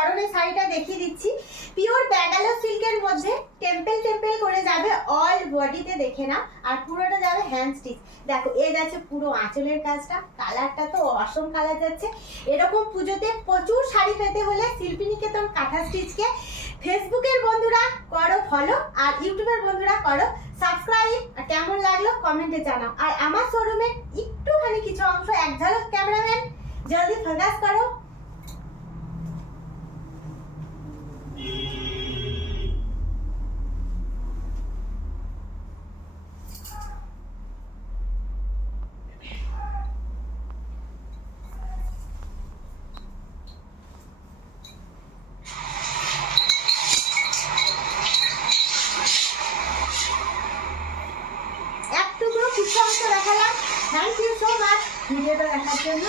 পরনের শাড়িটা দেখিয়ে দিচ্ছি। পিওর ব্যাঙ্গালোর সিল্কের মধ্যে টেম্পল টেম্পল করে যাবে অল বডিতে, দেখে না। আর পুরোটা যাবে হ্যান্ড স্টিচ। দেখো এই যাচ্ছে পুরো আঁচলের কাজটা, কালারটা তো অসম কালার যাচ্ছে। এরকম পুজোতে প্রচুর শাড়ি পেতে হলে শিল্পী নিকেতন কাঁথা স্টিচকে ফেসবুকের বন্ধুরা করো ফলো, আর ইউটিউবের বন্ধুরা করো সাবস্ক্রাইব। আর কেমন লাগলো কমেন্টে জানাও। আর আমার শোরুমের একটুখানি কিছু অংশ এক ঝলক ক্যামেরাম্যান জলদি ফোকাস করো। একটুকরো কিছু অংশ দেখালাম। থ্যাংক ইউ সো মাচ ভিডিওটা দেখার জন্য।